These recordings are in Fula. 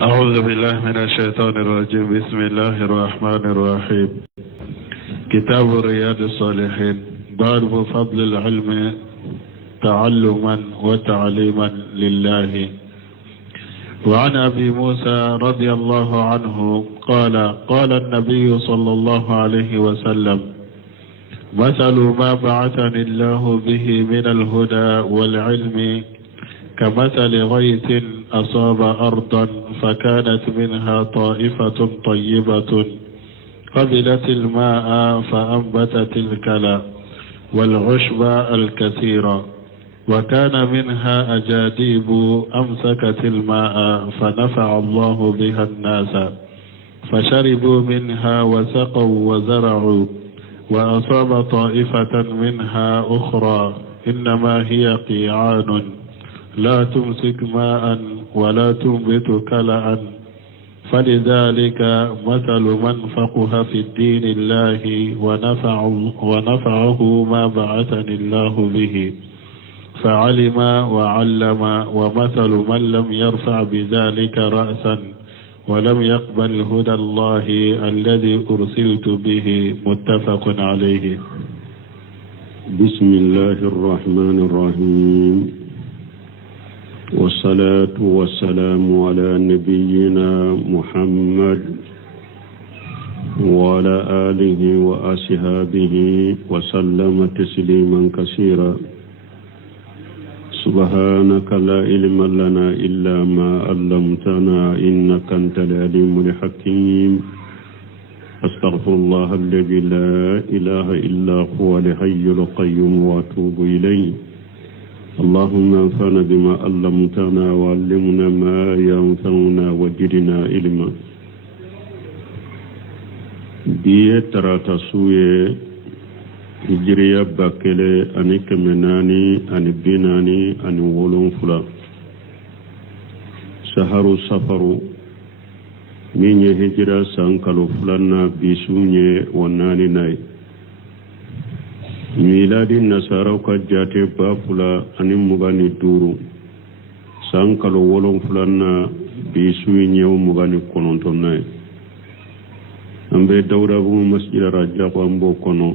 أعوذ بالله من الشيطان الرجيم. بسم الله الرحمن الرحيم. كتاب رياض الصالحين. باب فضل العلم تعلما وتعليما لله. وعن أبي موسى رضي الله عنه قال قال النبي صلى الله عليه وسلم: مثل ما بعثني الله به من الهدى والعلم كمثل غيث أصاب أرضا فكانت منها طائفة طيبة قبلت الماء فأنبتت الكلى والعشب الكثير، وكان منها أجاديب أمسكت الماء فنفع الله بها الناس فشربوا منها وسقوا وزرعوا، وأصاب طائفة منها أخرى إنما هي قيعان لا تمسك ماء ولا تنبت كلأ، فلذلك مثل من فقه في الدين الله ونفعه ما بعثني الله به فعلم وعلم، ومثل من لم يرفع بذلك رأسا ولم يقبل هدى الله الذي أرسلت به. متفق عليه. بسم الله الرحمن الرحيم، والصلاة والسلام على نبينا محمد وعلى آله وأصحابه وسلم تسليما كثيرا. سبحانك لا علم لنا إلا ما علمتنا إنك أنت العليم الحكيم. أستغفر الله الذي لا إله إلا هو الحي القيوم وأتوب إليه. اللهم انفعنا بما علمتنا وعلمنا ما ينفعنا وزدنا علما. بيه تراتا سويه هجرية باكله أني كمناني أني بيناني أني ولون فلا سهر سفر من هجرة سانكالو فلانا بيسوني وناني ناي miladi nasaraw ka jate ba fula ani mugani duru sankalo wolon fulanna bi suyi nyew mugani kononton nay ambe dawda bu masjid raja ko ambo kono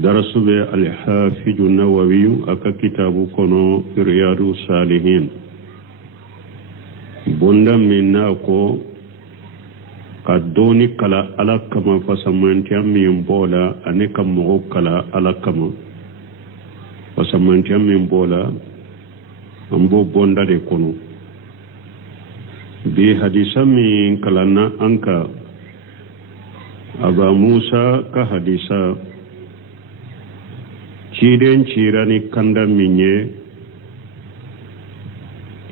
darasube al hafiz an-nawawi aka kitabu kono riyadu salihin bonda minna ko kadoni kala ala kama fasamantiam min bola aneka mo kala ala kama fasamantiam min bola ambo bonda de kono bi hadisa min kalana anka aba Musa ka hadisa chiden chirani kanda minye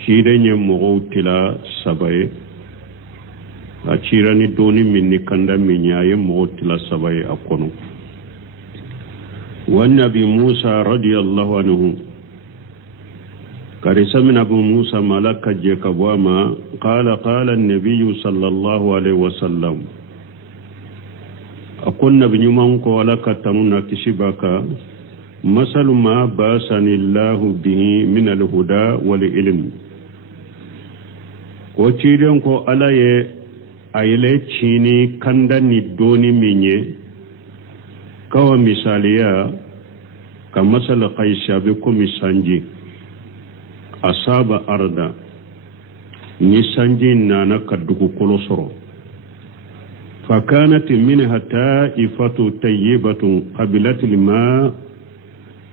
chidenye mo tila sabaye achirani doni minni kanda minyaye motila sabai akono. Wa nabi Musa radiyallahu anhu karisa min abu Musa malaka je kabwama qala an-nabiy sallallahu alaihi wasallam akon nabi nyuman ko wala katamuna kishibaka masalu ma basanillahu bihi min al-huda wal ilm ko chiren ko alaye ayele chini kanda ni doni minye kawa misaliya ka masala qaisha bi kumi sanji asaba arda ni sanji nana kadugu kolosoro fakanat minha ta'ifatu tayyibatun qabilat lima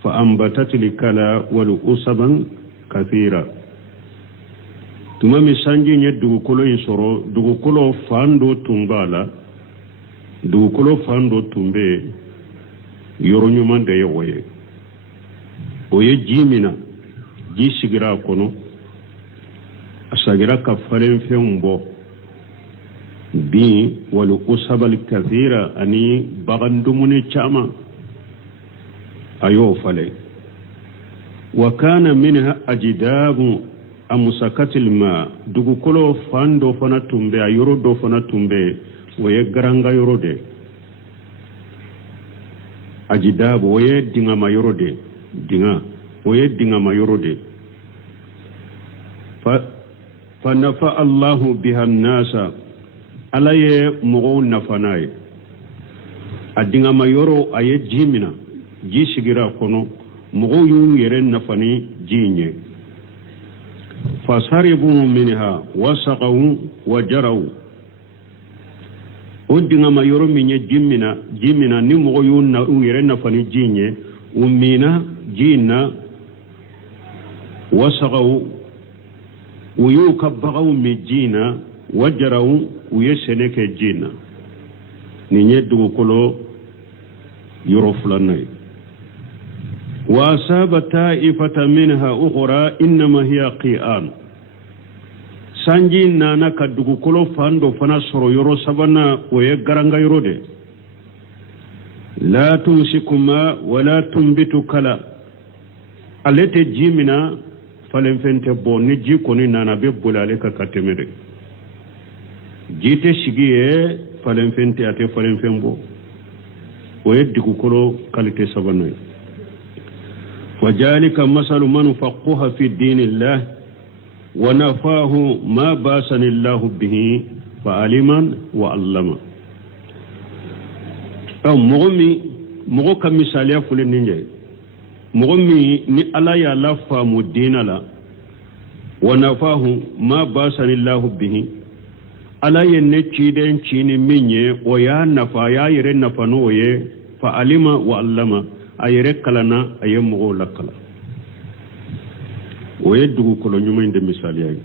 fa ambatat likala wal usaban kathira. Tuma misanji nye dugukolo insoro dugukolo fando tumbala dugukolo fando tumbe yoronyuma de yoye oye jimina ji sigira kono asagira ka faren fembo bi wal usabal kathira ani bagandumune chama ayo fale wa kana minha ajdabu amusakatil ma dugukolo fando fana tumbe ayoro do fana tumbe woye garanga yoro de ajidabu woye dinga mayoro de dinga woye dinga mayoro de فنفع الله بها الناس على مغو نفناي أدينا ما يرو أي جيمنا جي سجرا كونو مغو يرن نفني جيني فصربوا منها وسقوا وجروا أدينا ما يرو من جيمنا نمغو يرن نفني جيني ومنا جينا وسقوا ويكبغوا من جينا وجروا ويسنك جينا نيدو كلو يرفلنا وأصاب طائفة منها أخرى إنما هي قيان سانجي نانا كدو كلو فاندو فنصر يرو سبنا ويقرنغ يرودي لا تمسكما ولا تنبت كلا التي جيمنا فلن فنتبو نجي كوني نانا بيبولا لك كتمري جيتي شيغي فلن فنتي اتي فلن فنبو ويدكو كلو كالتي سبناي وذلك مثل من فقه في الدين الله ونفاه ما باسن الله به فعلما وعلما أو مغو كمثاليا فلن نجي مغمي ني الله يا لفا مدين لا ونفاه ما باسن الله به ala yenne ciden cini minye o ya nafa ya yire nafa no ye fa alima wa allama ayire kalana aye mugo lakala o ye dugu kolo nyuma inde misali ay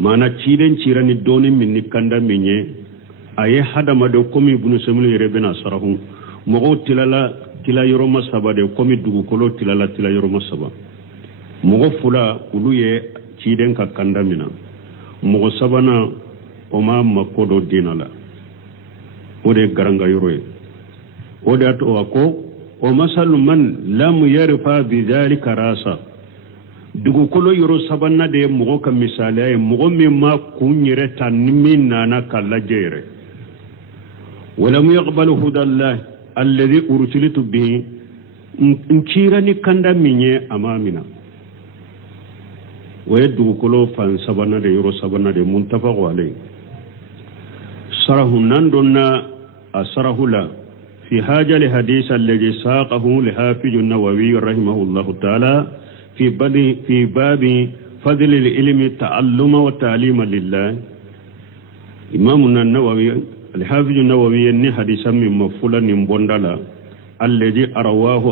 mana ciden cirani doni minni kanda minye aye hadama de komi bunu semulu yire bena sarahu mugo tila yoro masaba de komi dugu kolo tila yoro masaba mugo fula ulu ye ciden ka kanda mina mugo sabana oma makodo dinala ode garanga yoroye ode ato ako o masalu man lam yarfa bi dhalika rasa dugu kolo yoro sabanna de mugo ka misale ay mugo mimma kunyire tan min nana kala jere wala mu yaqbalu hudallah alladhi ursiltu bihi nkirani kanda minye amamina waye dugu kolo fan sabanna de yoro sabanna de muntafaqu alayhi صره نندنا أسره لا في حاجة لحديث الذي ساقه لحافظ النووي رحمه الله تعالى في باب فضل العلم تعلم وتعليم لله إمامنا النووي الحافظ النووي أن حديثا من مفولا نبوندلا الذي أرواه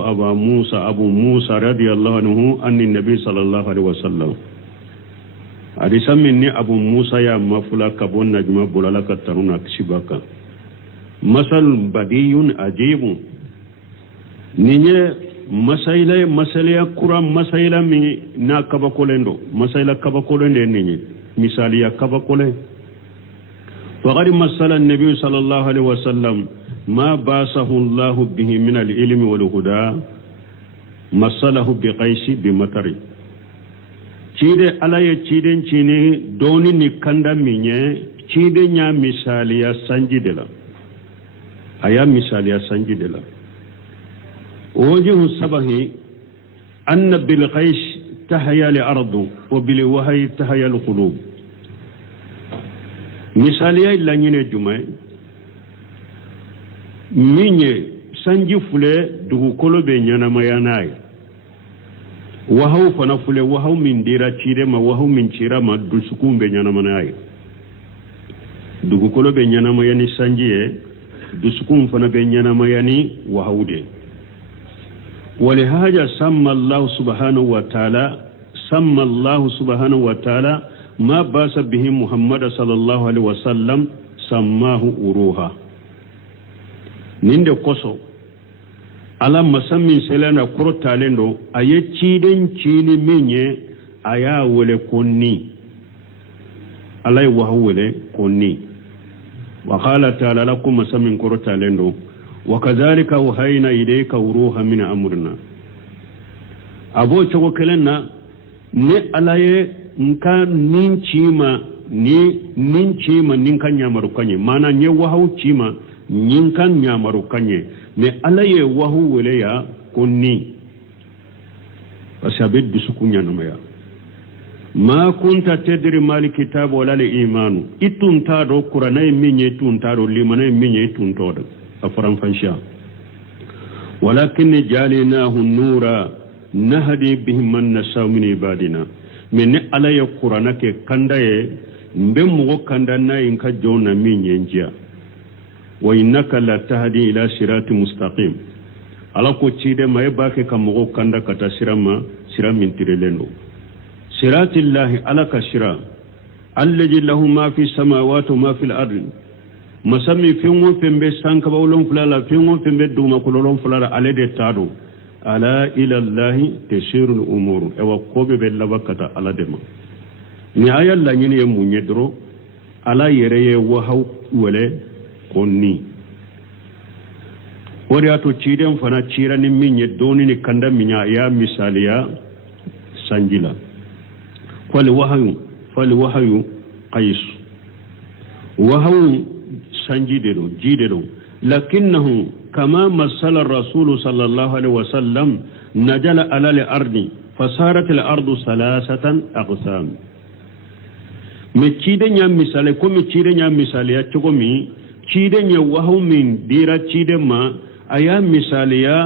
أبو موسى رضي الله عنه أن النبي صلى الله عليه وسلم hadisa min ni abu musa ya mafula kabon najma bulala ka taruna kishibaka masal badiyun ajibun ninye masaila kura masaila mi na kabakolendo masaila kabakolende ninye misali ya kabakole faqad masala an-nabi sallallahu alaihi wasallam ma basahu Allah bihi min al-ilmi wal huda masalahu bi qaisi bi matari cide alaye ciden cini doni ni kanda minye cide nya misaliya sanji de la aya misaliya sanji de la وجه الصبح أن بالقيش تحيا الأرض وبالوحي تحيا القلوب مثاليا إلا نيني جمعي ميني سنجي فلي دغو كولو بينيانا مياناي وهو فنفلي وهو من ديرا تيرما وهو من تيرما دسكون بينيانا مناي دغو كولو بينيانا مياني سنجي دسكون فنا بينيانا مياني وهو دي ولهذا سمى الله سبحانه وتعالى ما باس به محمد صلى الله عليه وسلم سماه أروها نند قصو على مسمى سلنا كرو تالندو أي تشيدن تشيني مني أيا ولي كوني علي وهو ولي كوني وقال تعالى لكم مسمى كرو تالندو وكذلك وحينا إليك وروها من أمرنا أبو توكلنا ني على نكا نينشيما نينكا نيامرو كاني مانا ني وهو تشيما نينكا نيامرو كاني ني على وهو وليا كوني فسابد بسكون ينميا ma kunta tadri mal kitab wala al iman itun ta do qur'ana minye tun ta do limana minye tun to da afran fansha walakin jalinahu nura nahdi bihi man nasha min ibadina min ala ya qur'ana ke kandaye mbe mo kanda na in ka jona minye njia wa innaka la tahdi ila sirati mustaqim ala ko cide may bake kam mo kanda kata sirama siramin tirelendo sirati llahi ala kashira alladhi lahu ma fi samawati wa ma fil ardi masami fengo fembe sanka bawlon fulala fengo fembe duma kololon fulala alede tado ala ila llahi tasirul umur ewa kobe be labakata ala dema ni ayal la nyine munye dro ala yereye wahaw wale konni wori ato ciden fana cirani minye doni ni kanda minya ya misaliya sanjila fali wahayu qais wahayu sanjidero jidero lakinnahu kama masala rasul sallallahu alaihi wasallam najala ala al-ardi fasarat al-ardu salasatan aqsam me cide nya misale ko me cide nya misale ya chogomi cide nya wahayu min dira cide ma aya misaliya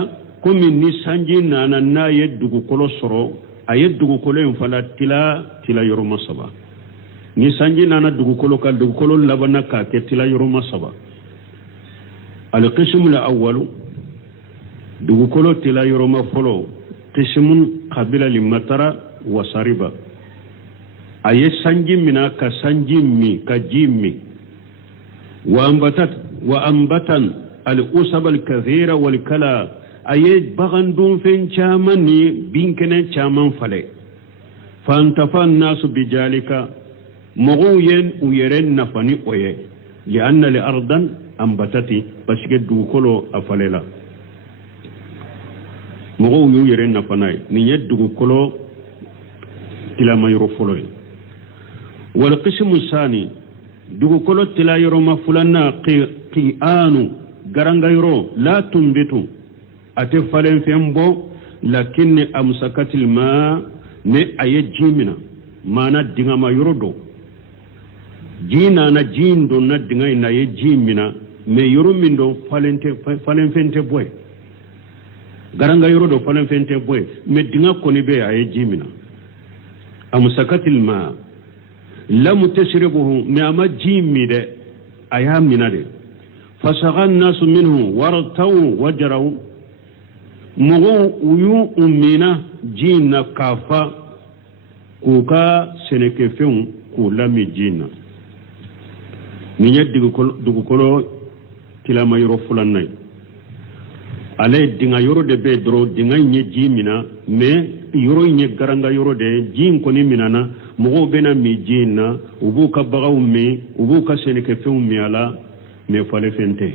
ko min ni sanji nana na yeddugo kolo soro ayeddugo kolo en fala tila yoroma saba ni sanji nana dugu kolo labana ka ke tila yoroma saba al qism al awwal dugu kolo tila yoroma folo qismun qabila li matara wa sariba aye sanji mina ka sanji mi ka jimmi wa ambatan al usab al kathira wal kala aye bagandun fen chaman ni binkene chaman fale fantafa nasu bijalika mogoyen uyeren nafani oye li anna li ardan ambatati basike dugukolo afalela mogo uyeren nafanay ni yed dugukolo ila mayro foloy wal qismu sani dugukolo tila yoro mafulana qi'anu garangayro la tumbitu ate falen fembo lakinni amsakatil ma ne aye jimina mana dinga ma yorodo jina na jindo na dinga na ye jimina me yoro mindo falen fente boy garanga yorodo falen fente boy me dinga koni be aye jimina amsakatil ma lam tashribuhu me ama jimide aya minade fasaghan nasu minhu wartaw wajraw mogo uyu umina jina kafa kuka seneke feun ku lami jina ninya dugukolo tilama yoro fulannay ale dinga yoro de be dro dinga nye jimina me yoro nye garanga yoro de jin koni minana mogo bena mi jina ubu ka bagaw me ubu ka seneke feun mi ala me fale fente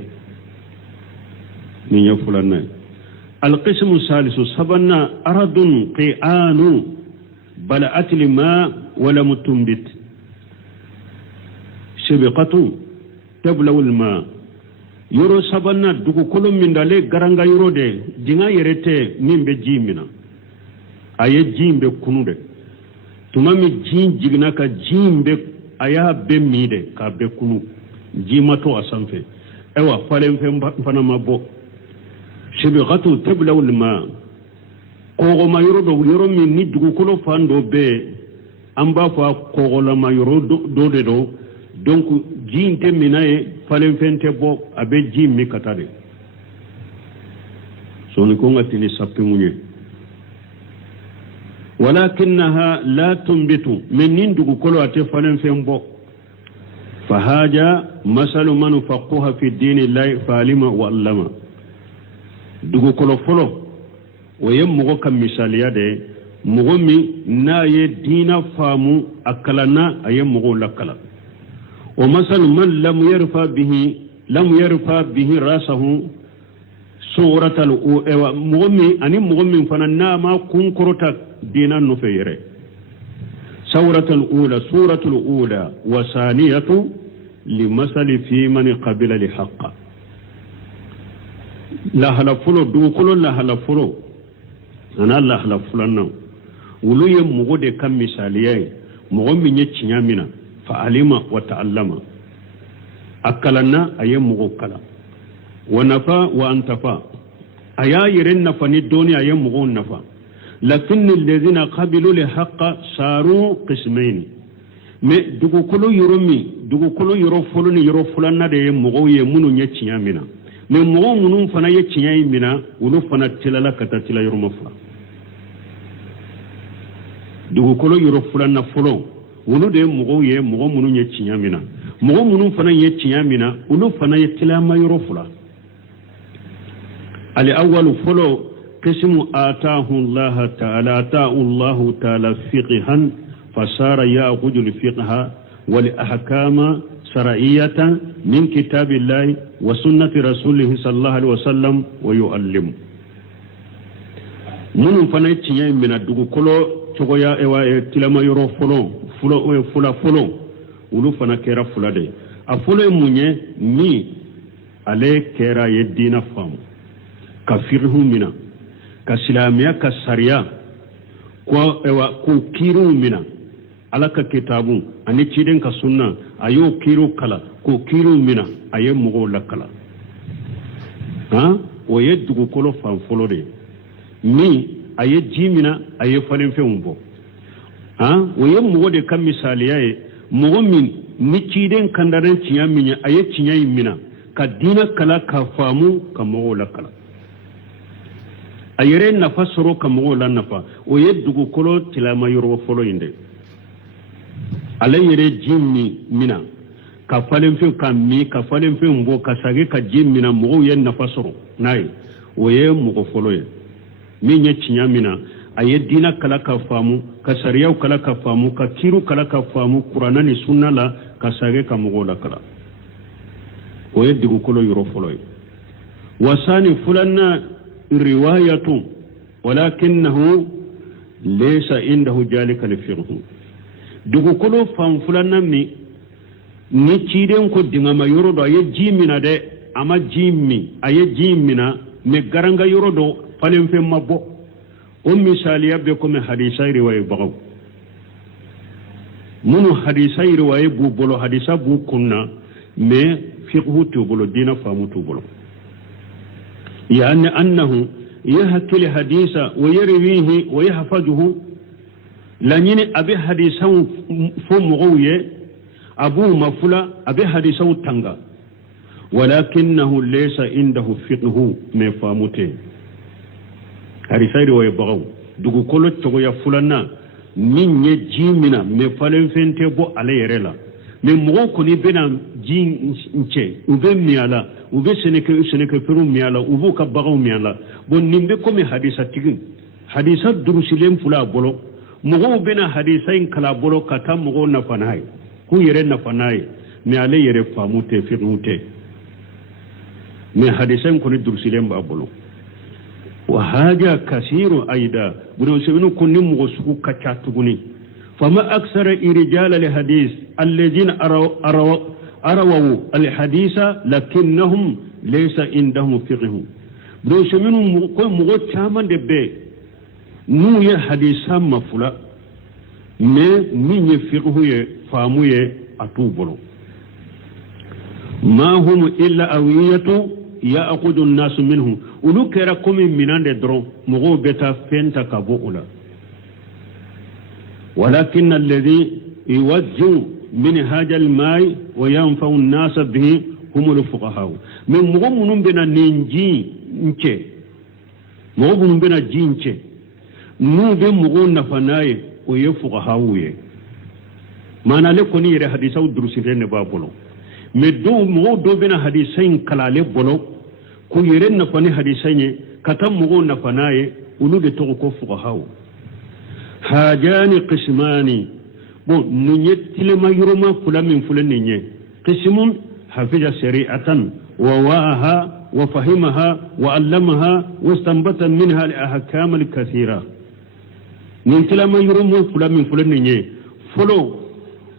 ninya fulannay القسم الثالث سبنا أرض قيآن بلعت الماء ولم تنبت شبقة تبلو الماء يرو سبنا دوكو كل من دالي غرانغا يرو دي جينا يريتي من بجيمنا أي جيم بكونو دي تمامي جين جينا كا جيم بك أيها بمي دي كا بكونو جيماتو أسانفي ايوا فالين فنما بو shibghatu tablaw alma kogo ma yoro do yoro min ni dugu kolo fando be amba fa kogo la ma yoro do de do donc jinte minaye falen fente bo abe jimmi katade soni ko ngatini sappe munye walakinaha la tumbitu min nin dugu kolo ate falen fembo fahaja masalu man faqaha fi dinillahi falima wa allama dugu kolo folo waye mogo kam misaliya de mogo mi na ye dina famu akalana aye mogo lakala wa masal man lam yarfa bihi rasahu suratal wa mogo mi ani mogo mi fana na ma kun korota dina no feyere suratul ula wa saniyatu limasali fi man qabila li haqqa la halafuro dugukolo la halafuro ana la halafulan nan wulu ye mugo de kan misaliye mogo min ye tiɲa min na fa alima wa ta'allama a kalanna a ye mogo kala wa nafa wa antafa a y'a yɛrɛ nafa ni dɔɔni a ye mogow nafa lakinni alladhina qabilu li haqqa saru qismayn mais dugukolo yɔrɔ fɔlɔ ni yɔrɔ filanan de ye mɔgɔw ye minnu ye tiɲa min na mais mɔgɔw minnu fana ye tiɲa in min na olu fana tilala ka taa tila yɔrɔma fila dugukolo yɔrɔ filanan fɔlɔ olu de ye mɔgɔw ye mɔgɔ minnu ye tiɲa min na mɔgɔ minnu fana ye tiɲa min na olu fana ye tilama yɔrɔ fila ali awwalu fɔlɔ qismu ataahu Allahu ta'ala fiqhan فصار يأخذ الفقه والأحكام شرعية من كتاب الله وسنة رسوله صلى الله عليه وسلم ويعلم من فنيتي من الدغكولو تغيا تلما يرو فلو ولو فنا كيرا فلادي افلو مني مي عليه كيرا يدينا فام كفره منا كسلاميا كسريا كو كيرو منا alaka kitabu ani ciden ka sunna ayo kiro kala ko kiro mina aye mogo la kala o ye dugukolo fan folo de mi aye jimina aye falen feumbo o ye mogo de kam misaliya ye mogo min ni ciden kandaren tiya minya aye tiya mina ka dina kala ka famu ka mogo la kala ayere nafa soro ka mogo la nafa o ye dugukolo tilama yoro folo inde ala yere jimmi mina ka falen fe ka mi ka falen fe mbo ka sage ka jimmina mo ye nafa soro nay o ye mo folo ye mi nye tinya mina aye dina kala ka famu ka sariya kala ka famu ka kiru kala ka famu qur'ana ni sunna la ka sage ka mo la kala o ye digu kolo yoro folo ye wasani fulanna riwayatu walakinahu laysa indahu jalika lifiqhu dugukolo fan fulana ni ciden ko dingama yoro do aye jimina de ama jimmi aye jimmina me garanga yoro do falen fe mabbo o misaliya be ko me hadisa riwaye bagaw munu hadisa riwaye bu bolo hadisa bu kunna me fiqhu to bolo dina famu to bolo yani annahu yahki hadisa wa yarwihi wa yahfazuhu lanyini abe hadisan fo mogoye abu mafula abe hadisan tanga walakinahu laysa indahu fiqhu me famute harisayri way bagaw dugu kolo togo ya fulana minye jimina me falen fente bo ale yerela me mogo ko ni bena jinche ube miala ube seneke peru miala ubu ka bagaw miala bon nimbe ko me hadisa tigin hadisa durusilem fula bolo mogo bena hadisain kala bolo kata mogo na fanai ku yere na fanai me ale yere famute fiqute me hadisain ko ni dursilem ba bolo wa haja kasiru aida budo sebinu kunni mogo suku kacha tuguni fama aksara irijala li hadis alladhina arawu al hadisa lakinnahum laysa indahum fiqhu budo sebinu ko mogo chamande be nu ye hadisa mafula me min ye fiqhu ye famu ye atubolo ma hum illa awiyatu ya'khudhu an-nas minhu ulu kera komi minande dron mogo beta fenta kabo ula walakin alladhi yuwajju min haja al-ma'i wa yanfa'u an-nas bihi hum al-fuqaha men mogo munum bena ninji nche mogo munum bena jinche nu be mogo nafanaye o ye fuqahawuye mana le koni yere hadisa udrusire ne babolo me do mogo do bena hadisa in kalale bolo ku yere nafani hadisa nye kata mogo nafanaye ulu de to ko fuqahawu hajani qismani bon nunye tilema yuroma fula min fula ninye qismun hafiza shari'atan wa wa'aha wa fahimaha wa allamaha wastanbata minha al-ahkam al-kathira nin tilama yurumo fula min fula ninye folo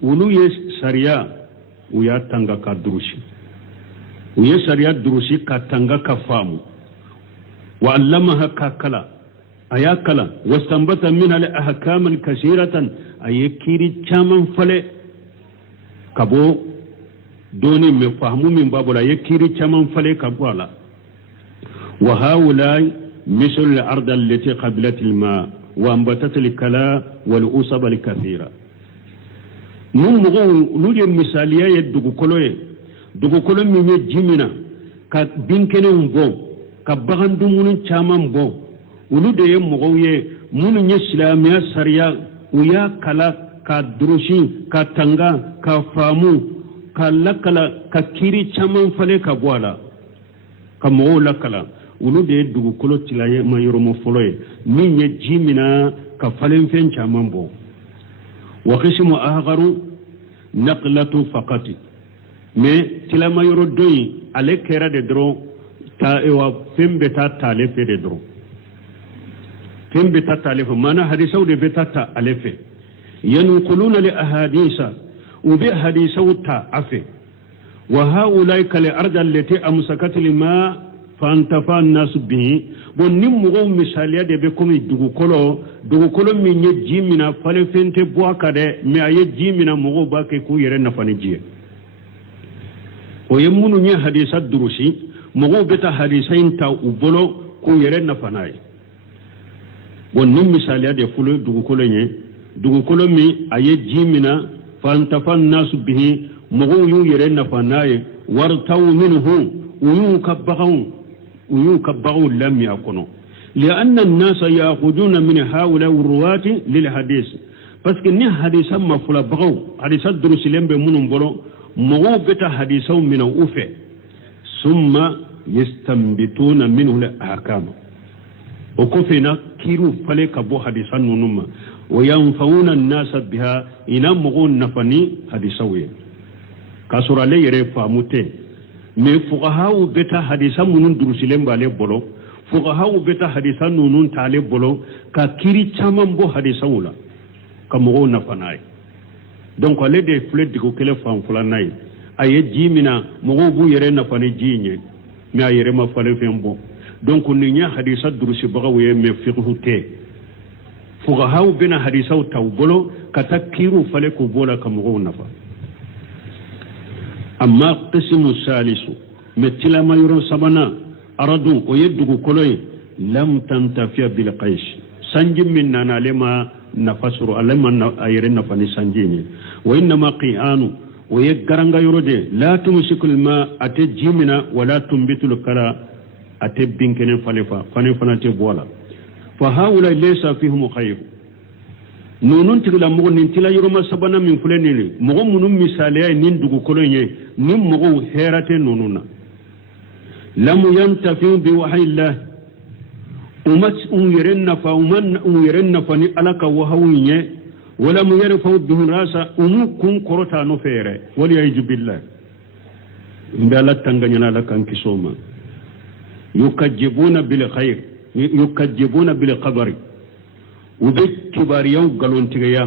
ulu ye sharia uya tanga ka durushi uye sharia durushi ka tanga ka famu wa allamaha ka kala ayakala wastambata min al ahkaman kaseeratan ayekiri chaman fale kabo doni me fahmu min babula ayekiri chaman fale kabwala wa haulai misl al ard allati qabilat al ma wa ambatat al kala wal usab al kathira mun mugo luje misaliya yeddugo koloye dugo kolo min jimina ka binkene bon ka bagandu mun chaman bon ulu de ye mɔgɔw ye minnu ye silamɛya sariya u y'a kala ka durusi ka tanga ka faamu ka lakala ka kiiri caman falen ka bɔ a la ka mɔgɔw lakala ulu de ye dugukolo tilama yɔrɔma fɔlɔ ye min ye ji mina ka falen fɛn caman bɔ wa qismu ahgaru naqlatu faqati mais tilama yɔrɔ dɔ in ale kɛra de dɔrɔn fɛn bɛ taa taale fɛ de dɔrɔn فين بتاتا ألف مانا حديثو دي بتاتا ألف ينقلون لأحاديث وبحديثو تا أفي وهؤلاء كالأرض التي أمسكت الماء فانتفى الناس به ونمغو مثاليا دي بكم دوغو كولو من يجي منا فالفين تبواكا دي مي يجي منا مغو باكي كو يرن فانجي ويمونو ني حديثات دروسي مغو بتا حديثين تا وبولو كو يرن فاناي wannan misaliya da fulo dugukolo mi aye jimina fantafan nasu bihi mugu yu yere nafanaye wartaw minhu uyu kabbagaw lam yakuno لأن الناس يأخذون من هؤلاء الرواة للحديث parce que ni hadisa mafula bagaw hadisa durusilen be munun bolo mugu beta hadisaw min ufe summa yastambituna minhu al-ahkam وكفنا كيرو فلك أبو حديثا نونما وينفعون الناس بها إنا مغون نفني حديثوية كسر عليه يرفع موتي مي فقهاء بتا حديثا منون دروسلم بالي بولو فقهاء بتا حديثا نونون تالي بولو كيري تمام بو حديثولا كمغون نفناي donc ale de fle diko kele fam fulanay aye jimina mogo bu yere nafani jinye mi ayere ma fale fembo donc ni nya hadisa durusi bagawe me fiqhu te fuqaha bina hadisa tawbolo katakiru fale ko bola kam go nafa amma qismu salisu metila mayro sabana aradu o yeddugo koloy lam tantafi bil qais sanji min nana lema nafasuru alama ayre nafani sanjini wa inma qi'anu o yegaranga yorode la tumsikul ma atajimina wala tumbitul kala أتبين كنن فلفا فنفنا تبولا فهؤلاء ليس فيهم خير نونون تغلا مغو ننتلا يروما سبنا من فلنيني مغو منو مثاليا نندقو كولوني نم مغو هيرات نونونا لم ينتفعوا بوحي الله أمت أميرن فني ألك وهويني ولم يرفعوا به راسا أمكم كرتا نفيري وليعيذ بالله مبالا تنغنينا لك انكسوما يكذبون بالخير يكذبون بالقبر وبكبار يوم قالون تغيا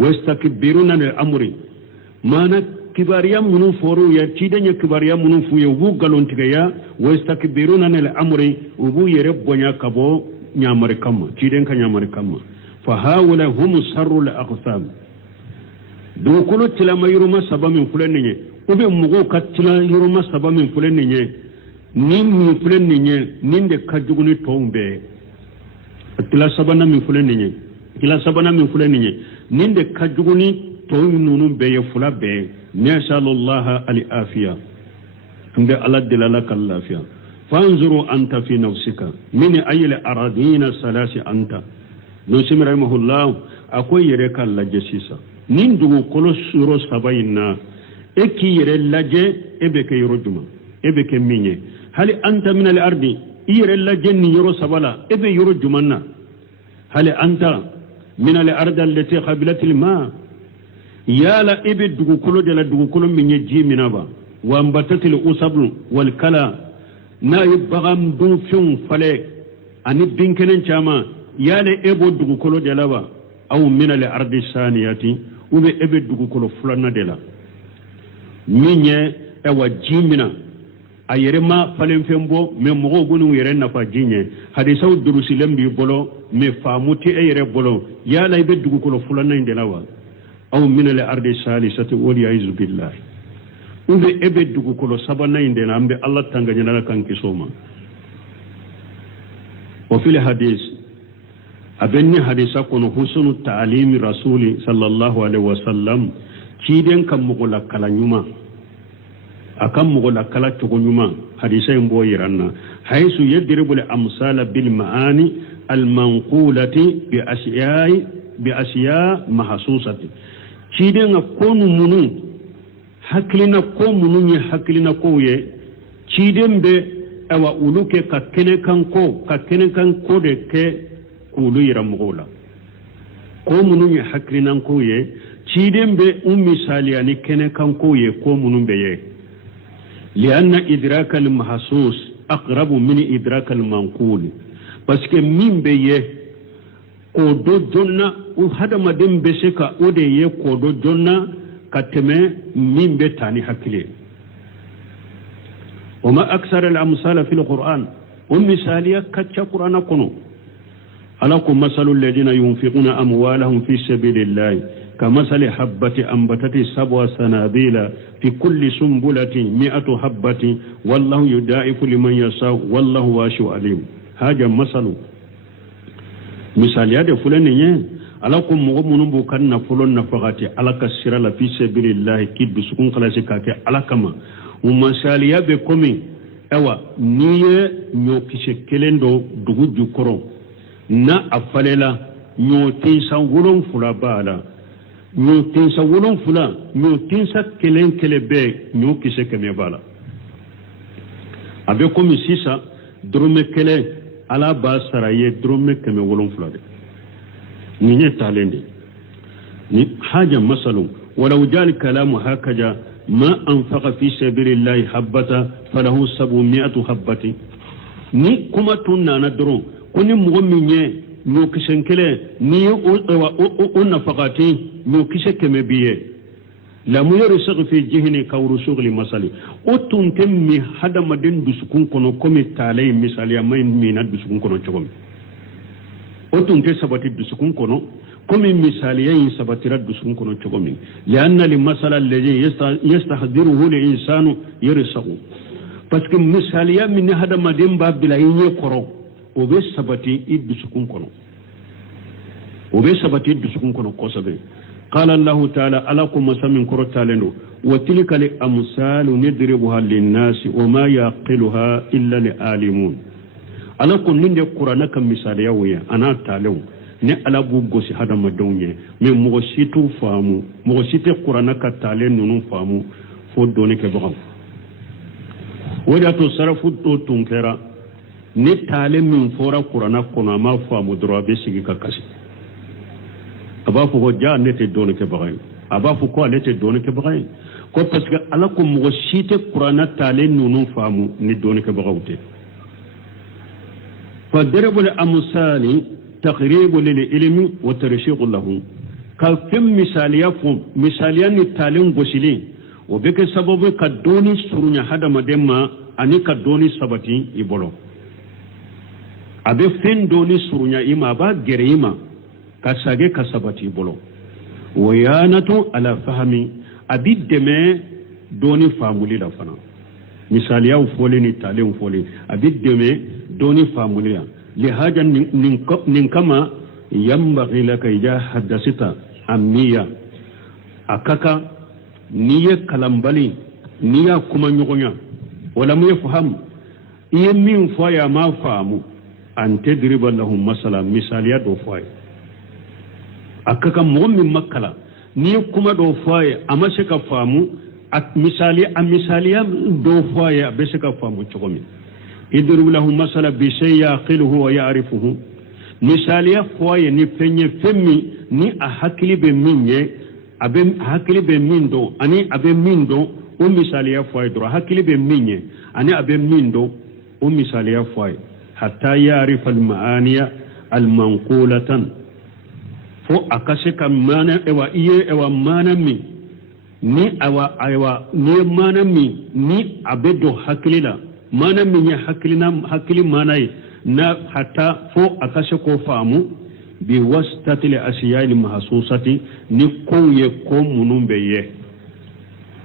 ويستكبرون عن الامر ما كبار يوم منو فورو يا تيدن كبار يوم منو فو يو قالون تغيا ويستكبرون عن الامر وبو يربونيا كبو نيامر كما تيدن كنيامر كما فهؤلاء هم شر الاقسام دو كل تلما يرما سبا من فلنني وبي مغو كتلا يرما سبا من فلنني nin min fulen ninye nin de kajuguni tombe kila sabana min fulen ninye nin de kajuguni toy nunun be ye fula be masallallahu al afiya inde ala dilala kallafiya fanzuru anta fi nafsika min ayil aradina salasi anta no simrahimahullah akoy yere kala jesisa nin dugu kolo suro sabayna eki yere laje ebeke yorojuma ebeke minye هل أنت من الأرض إير الله جن يرو سبلا إبي يرو جمنا هل أنت من الأرض التي قبلت الماء يا لا إبي دغكلو دلا دغكلو من يجي منابا وأنبتت الأصبل والكلا نا يبغام دون فيون فلي أني بينكنن شاما يا لا إبو دغكلو دلا أو من الأرض الثانية وبي إبي دغكلو فلنا دلا مين أو جيمنا ayerema falen fembo me mogo gunu yere nafa jinye hadisaw durusilem bi bolo me famuti ayere bolo ya lay be dugu ko fulana indelawa aw min al ardi salisati wali aizu billah ube ebe dugu ko sabana indela ambe allah tanganya na kan kisoma wa fil hadis abenni hadisa kono husnu ta'lim rasuli sallallahu alaihi wasallam kiden kam mugola kala nyuma akam mugola kala to nyuma hadisa mbo yiranna haythu yadribu al amsala bil maani al manqulati bi ashiya mahsusati kiden konu munu haklina ko munu ni haklina ko ye kiden be awa uluke ka kene kan ko de ke kulu yira mugola ko munu ni haklina ko ye kiden be misali ani kene kan ko ye ko munu be ye لأن إدراك المحسوس أقرب من إدراك المنقول parce que min be ye ko do jonna o hada madem be se ka o de ye ko do jonna kateme min be tani hakile وما أكثر الأمثال في القرآن ومثالية كتش قرآن كنو ألكم مثل الذين ينفقون أموالهم في سبيل الله كمثل حبة أنبتت 7 سنابل في كل سنبلة 100 حبة والله يضاعف لمن يشاء والله واسع عليم هذا مثال يد فلان ألكم مؤمنون بكنا فلان نفقاتي ألك السر في سبيل الله كيد سكون خلاصك ألكما ومثال يد كمي أوا نية نوكيش كلندو دغوج كرو na afalela nyotinsa wolon fula bala nyotinsa wolon fula nyotinsa kelen kelebe nyokise keme bala abe komi sisa drome kele ala ba saraye drome keme wolon fula de ni talende ni haja masalu walau jal kalamu hakaja ma anfaqa fi sabilillahi habata falahu 700 habati ni kuma tunna na dron koni mugo minye no kisenkele ni o nafaqati no kiseke mebiye la muyru fi jihni kawru shughli masali o tuntem mi hada madin dusukun kono komi talay misali ya may mina dusukun kono chogom o tunte sabati dusukun kono komi misali ya sabatira dusukun kono chogom lianna li masala alladhi yastahdiruhu li insanu yirsahu parce que misali ya min hada madin ba bila yin koro obe sabati iddu sukun kono kosabe qala allah ta'ala alakum masamin korotalendo wa tilka li amsalu nadribuha lin-nasi wa ma yaqiluha illa li-alimun alakum ninde qur'ana kam misali yawiya ana talew ne ala bu gosi hada madonye me mo situ famu mo site qur'ana ka talen nunu famu fo doni ke bo wada to sarafu to tunkera ni tale min fora qur'ana kono ma famu drobe sigi ka kasi aba fu ko ja nete don ke bagay aba fu ko nete don ke bagay ko parce que ala ko mo shite qur'ana tale nunu famu ni don ke bagawte fa darabu al amsali taqrib lil ilmi wa tarshiq lahu ka fim misaliya fu misaliyan ni tale ngosili o beke sababu ka doni surunya hada mademma ani ka doni sabati ibolo abe fen doni surunya ima ba gerima kasage kasabati bolo wayanatu ala fahmi abiddeme doni famuli la fana misali yaw fole ni talen fole abiddeme doni famuli ya li haja nin kama yambaghi laka ija hadasita ammiya akaka niye kalambali niya kuma nyogonya wala mu yafham iye min faya ma famu an tadriba lahum masala misaliya do foye akaka mu'min makkala ni kuma do foye amma se ka famu at misaliya do foye be se ka famu chogomi idribu lahum masala bi shay yaqiluhu wa ya'rifuhu misaliya foye ni penye femmi ni a hakili be minye abe hakili be mindo ani abe mindo o misaliya foye do hakili be minye ani abe mindo o misaliya foye حتى يعرف المعاني المنقولة فو أكسك مانا إوا إيه إوا مانا مي ni awa ni mana mi ni abedo hakilila mana mi ya hakili mana na hata fo akashe ko famu bi wastatil asiyai mahsusati ni koye ko munumbe ye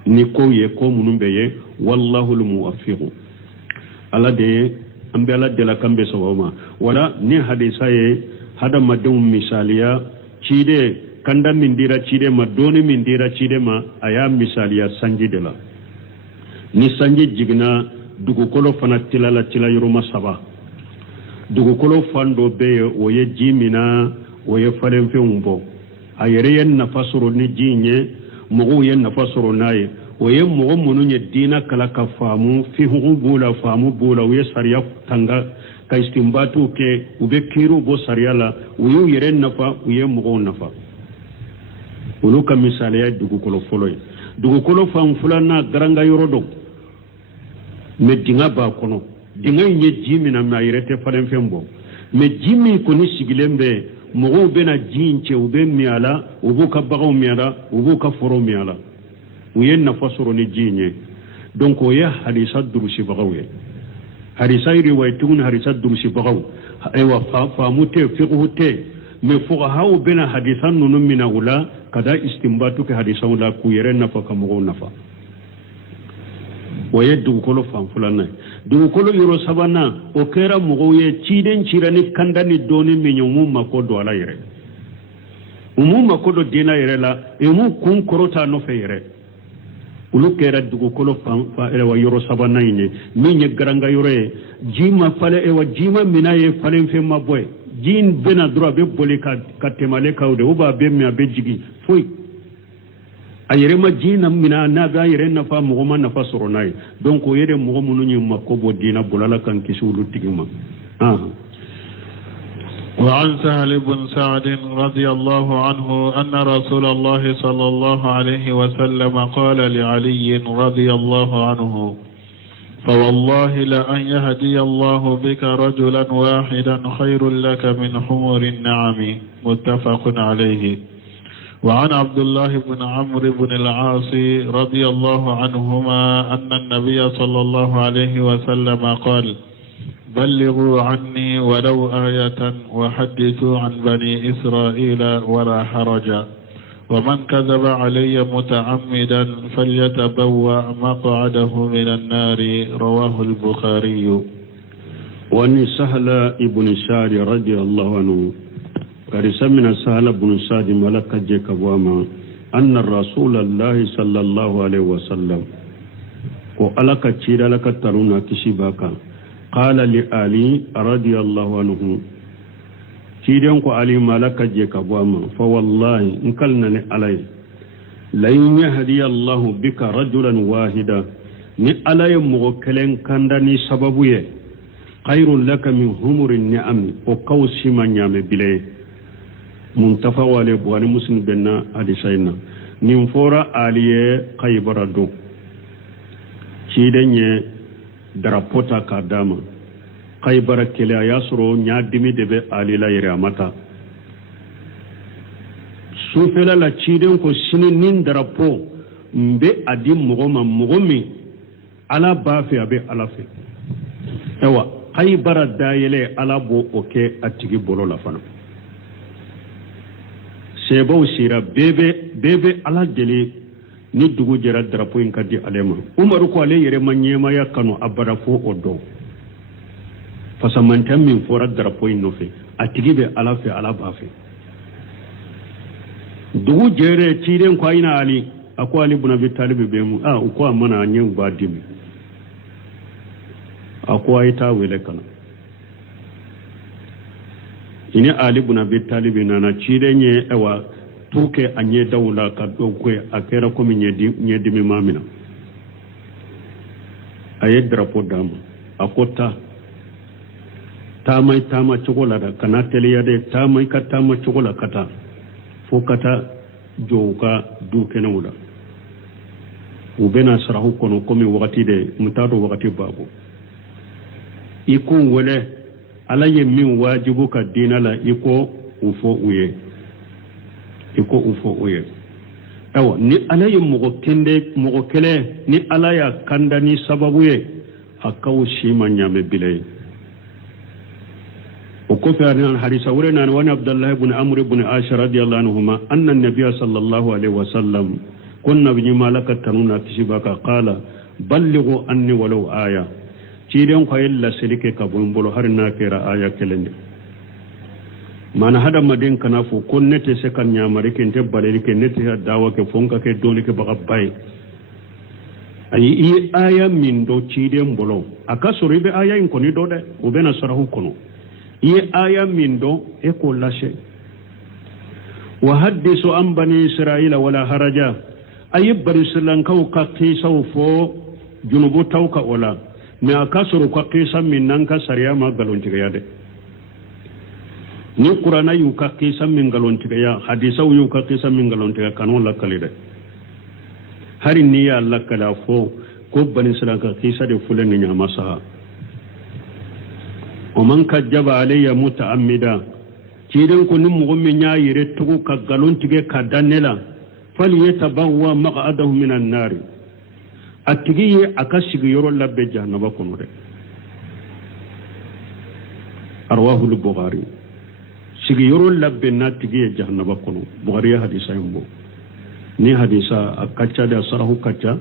ni koye ko munumbe ye wallahu almuwaffiq ala de ambe ala de la kambe sawama wala ni hadisa ye hada madum misaliya cide kanda mindira cide ma doni mindira cide ma aya misaliya sanji de la ni sanji jigna dugukolo fana tilala tila yoroma saba dugukolo fando be oye jimina oye falenfe umbo ayere yen nafasoro ni jinye mogo yen nafasoro naye oye mogo mununye dina kala ka famu fi hubula famu bula oye sariya tanga ka istimbatu ke ube kiru bo sariya la oye yere nafa oye mogo nafa uluka misali ya dugukolo foloy dugukolo fam fulana garanga yorodo me dinga ba kono dinga nye jimi na ma yirete falen fembo me jimi ko ni sigilembe mogo bena jinche ube miala ubu ka bago miala ubu ka foro miala uyen na fasoro ni jinye donc oya hadisa durusi bagawe hadisa riwayatun hadisa durusi bagaw aywa famute fiqhute me fuqaha bena hadisan nunu mina wala kada istimbatu ke hadisa wala ku yere nafa ka mogo nafa waye dugukolo fan fulana dugukolo yoro sabana o kera mogo ye ciden cirani kandani doni minyomu makodo ala yere makodo dina yere la emu kun korota no fe yere ulu kera dugukolo fan fa wa yoro sabana ine minye garanga yore jima fale ewa jima minaye fale fe maboy jin bena dura be boli ka temale kawde uba be mi abe jigi foi ayere ma jina mina na ga yere na fa mo ma na fa soro nay donc yere mo munu nyi makobo dina bulala kan kisulu tigima وعن سهل بن سعد رضي الله عنه أن رسول الله صلى الله عليه وسلم قال لعلي رضي الله عنه فوالله لأن يهدي الله بك رجلا واحدا خير لك من حمر النعم متفق عليه. وعن عبد الله بن عمرو بن العاص رضي الله عنهما أن النبي صلى الله عليه وسلم قال بلغوا عني ولو آية وحدثوا عن بني إسرائيل ولا حرج ومن كذب علي متعمدا فليتبوأ مقعده من النار رواه البخاري. وأن سهل ابن سعد رضي الله عنه قد سمع سهل بن سعد ملك جكبواما أن الرسول الله صلى الله عليه وسلم وألك تشير لك ترونا كشباكا قال لآلي رضي الله عنه تشيرين كو علي ملك جكبواما فوالله انكلنا علي لن يهدي الله بك رجلا واحدا ni alaye mogo kelen kandani sababu ye khairun laka min humuri ni'am o kawsima nyame bile muntafa wale buwani muslim benna hadisaina nin fora aliye khaybara do cidenye darapota kadama khaybara kele ayasro nyadimi debe alila yere amata sufela la ciden ko sini nin darapo mbe adi mogomi ala bafe abe ala fe ewa khaybara dayele ala bo oke atigi bolo la fana sebo sira bebe ala dele ni dugu jera drapo in kadi alema umaru ko ale yere manyema ya kanu abara fo odo fasamanta min fora drapo in nofe atigi be ala fe ala bafe dugu jere tiren ko ina ali ako ali ibn abi talib be mu uko amana anyen badimi ako ayta wele kana ini ali ibn abi talib nana cirenye ewa tuke anye dawla ka dokwe akera ko mi nyedi mi mamina aye drapo dam akota tama chokola da kana tele yade tama chokola kata fokata joka duke na wula ubena sarahu kono komi wakati de mutado wakati babu iko wele ala ye min wajibu ka dina la iko ufo uye awa ni ala ye mogo kele ni ala ya kandani sababu ye akaw shima nyame bilay o ko fi an hadisa wurena wani abdullah ibn amr ibn ashar radiyallahu anhuma anna an-nabiy sallallahu alaihi wasallam kunna bi malaka tanuna tishibaka qala ballighu anni walau aya ciiden ko yella silike ka bombolo har na kera aya kelende mana hada madin kana fu kon nete se kan nyamare ken te balere ken nete dawa ke fonka ke dole ke baka bay ayi aya min do ciiden bolo aka soribe aya in koni do de o bena sarahu kono aya min do e ko lashe wa haddisu an bani israila wala haraja ayi bari silankaw ka qisaw fo junubu tawka wala me aka soro ka qisa min nan ka sariya ma galon tigaya de ni qur'ana yu ka qisa min galon tigaya hadisa yu ka qisa min galon tigaya kanon la kalide hari ni ya Allah kala fo ko bani silanka qisa de fulen ni nyama saha o man kajjaba alayya muta'ammida ciiden ko nim mo mi nyaayire tugu ka galon tige ka danela fal yatabawwa maq'adahu minan nar atigi akashigi yoro labbe jahannaba kono de arwahu al-bukhari sigi yoro labbe natigi jahannaba kono bukhari hadisa yimbo ni hadisa akacha da sarahu kacha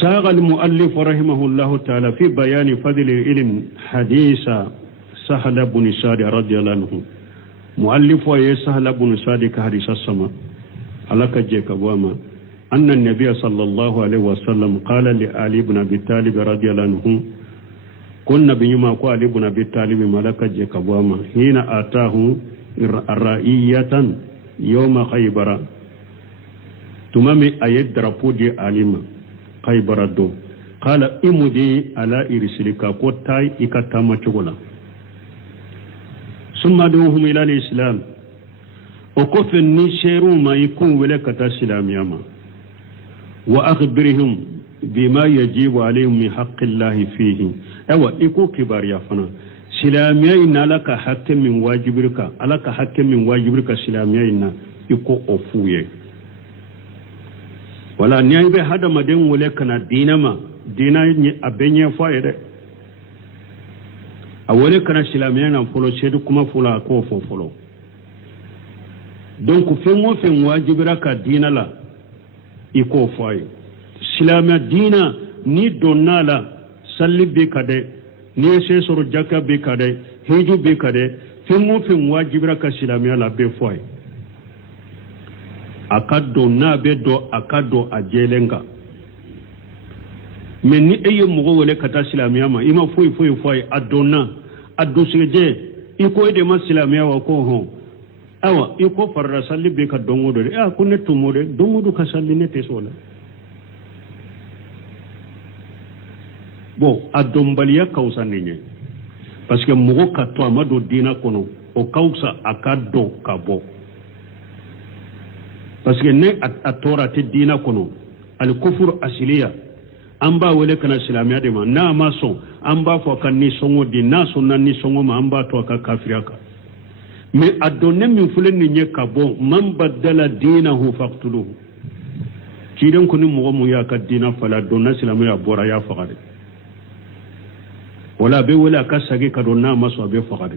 ساق المؤلف رحمه الله تعالى في بيان فضل العلم حديث سهل بن سعد رضي الله عنه مؤلف سهل بن سعد كحديث السماء على كجيك بواما أن النبي صلى الله عليه وسلم قال لعلي بن أبي طالب رضي الله عنه كنا بيما قال علي بن أبي طالب ملك جيك بواما حين آتاه رائية يوم خيبر تمامي أيد درapو دي عليما خيبر دو قال إمدي على إرسلك قطاي إكتام تغلا ثم دوهم إلى الإسلام وقف النشير ما يكون ولكة السلام ياما وأخبرهم بما يجيب عليهم من حق الله فيه أو إكو كبار يافنا سلاميين لك حق من واجبك لك حق من واجبك سلاميين إكو أفويه wala ni ay be hada maden wole kana dina ni abenye faide awole kana silamiya na folo sedu kuma fula ko folo donc fengo fen wajibira ka dina la iko faye silamiya dina ni donala salli be kade ni se soro jaka be kade heju be kade fengo fen wajibira ka silamiya la be faye akado na bedo akado ajelenga meni eye mugo wele kata silamiya ma ima foi adona adoseje iko ede ma silamiya wa ko ho awa iko farra salli be ka dongo do e kunne tumore dongo do ka salli ne tesola bo adombaliya kausa ninye parce que mugo ka to amado dina kono o kausa akado kabo parce que ne atora te dina kono al kufur asiliya amba wele kana silamiya de ma na maso amba fo kan ni songo di na sunna ni songo ma amba to ka kafiraka mais adonne min fulen ni nyeka bon man badala dinahu faqtuluhu kidan ko ni mo mu ya ka dina fala donna silamiya bora ya faqade wala be wala ka sage ka donna maso be faqade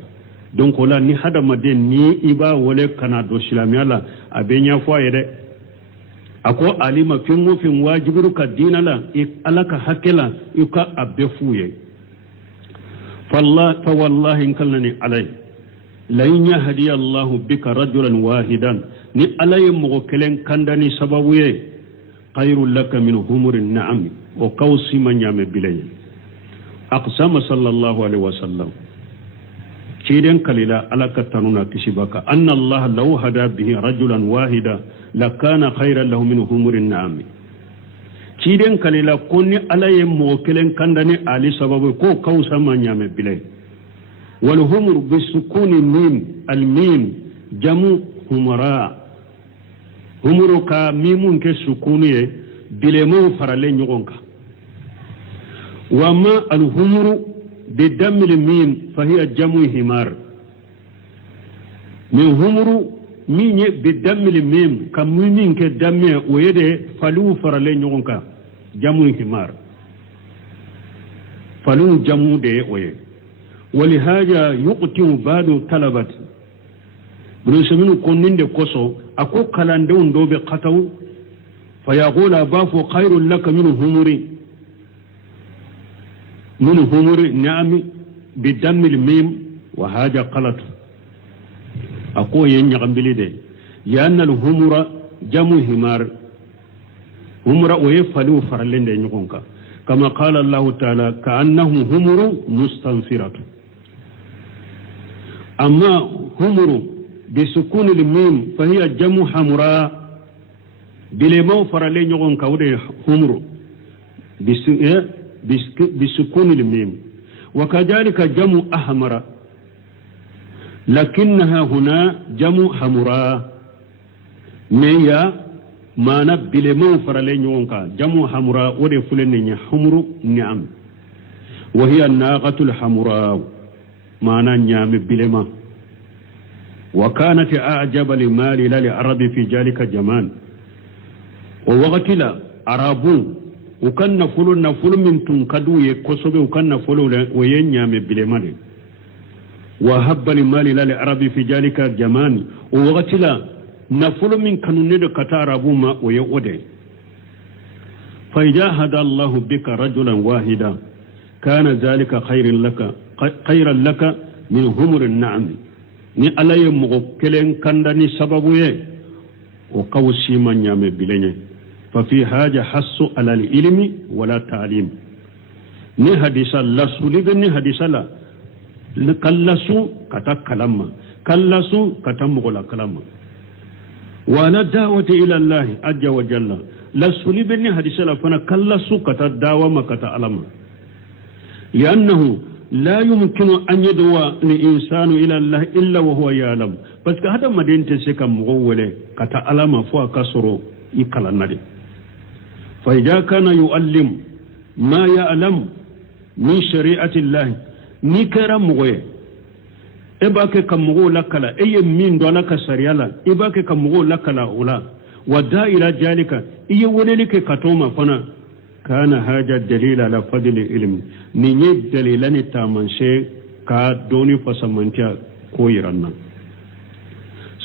donc wala ni hada maden ni iba wole kana do silamiya la abenya fo yede ako alima fingo fin wajibiru ka dina la alaka hakela yuka abefuye fa wallahi in kallani alai la yahdi Allah bika rajulan wahidan ni alay mo kelen kandani sababuye khairul laka min humurin na'am wa qawsi man yame bilay aqsama sallallahu alaihi wasallam كيدن كليلا على كتنونا كشبكا أن الله لو هدى به رجلا واحدا لكان خيرا له من همور النعم كيدن كليلا كوني على يموكلن كندني علي سبب كو كوسا من يام بلاي والهمر بسكون الميم الميم جمو همراء همرك ميمون كسكوني بلمو فرالين يغونك وما الهمر بدم الميم فهي جمع همار من همر minye bidammil mim kam min ke damme o yede falu farale nyonka jamu himar falu jamu de oye ولهذا يقتم بعض طلبة برسمين كونين دي كوسو أكو كالاندون دو بقطو فيقول أبافو خير لك من هموري نعم بدم الميم وهذا قلت أكو ينعم بلده لأن الهمور جمع همار همور ويفلو فرلين دي نقونك كما قال الله تعالى كأنه همور مستنفرة أما همر بسكون الميم فهي جمع حمراء بلمو فرالين يغون كودي همر بسكون الميم وكذلك جمع أحمر لكنها هنا جمع حمراء ميا ما نبلمو فرالين يغون جمع حمراء ودي فلن حمر نعم وهي الناقة الحمراء معنى نعم بلما وكانت أعجب لمال للعرب في ذلك جمال ووقت لا عربو وكان نفل من تنكدو يكسب وكان نفل وينعم بلما وهب لمال للعرب في ذلك جمال ووقت لا نفل من كانون كتا عربو ما ويؤدي فإذا هدى الله بك رجلا واحدا كان ذلك خيرا لك من همر النعم ni ala ye mogo kelen kanda ni sababu ye o kaw sima nyame bilenye fa fi haja hasu ala ilmi wala ta'lim ni hadisa la sulibe ni hadisa la kallasu kata kalama kallasu kata mogo la kalama wala da'wati ila allah azza wa jalla la sulibe ni hadisa la fana kallasu kata dawama kata alama لأنه لا يمكن أن يدعو الإنسان إلى الله إلا وهو يعلم بس هذا ما دين تسكى مغولة كتا ألم فوا كسرو يكلا النادي فإذا كان يعلم ما يعلم من شريعة الله نكرا مغوية إباك كمغو لكلا أي من دولك سريالا إباك كمغو لكلا أولا ودا إلى ذلك إي وليك كتوما فنا كان هذا الدليل على فضل العلم نيجي دليلان تامنشي كدوني فسمنتيا كويرنا